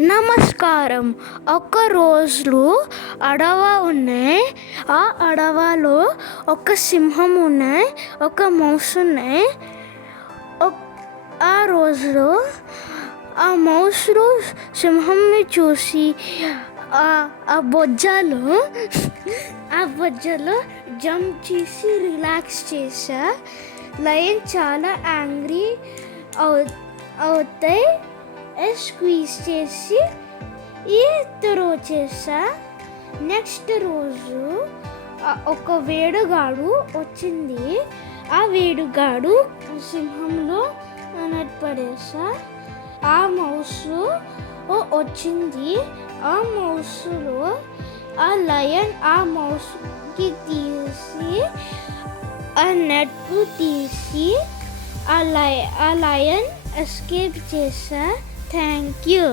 నమస్కారం. ఒక రోజు అడవ ఉన్నాయి. ఆ అడవిలో ఒక సింహం ఉన్నాయి, ఒక మౌస్ ఉన్నాయి. ఆ రోజు ఆ మౌస్లు సింహంని చూసి ఆ బొజ్జలో జంప్ చేసి రిలాక్స్ చేశా. లయన్ చాలా యాంగ్రీ అవుతాయి. స్క్వీజ్ చేసి త్రో చేశా. నెక్స్ట్ రోజు ఒక వేడుగాడు వచ్చింది. ఆ వేడుగాడు సింహంలో పడేసా. ఆ మౌస్ వచ్చింది. ఆ మౌస్లో ఆ లయన్ ఆ మౌస్కి తీసి ఆ నెట్ తీసి ఆ లయన్ ఎస్కేప్ చేశా. Thank you.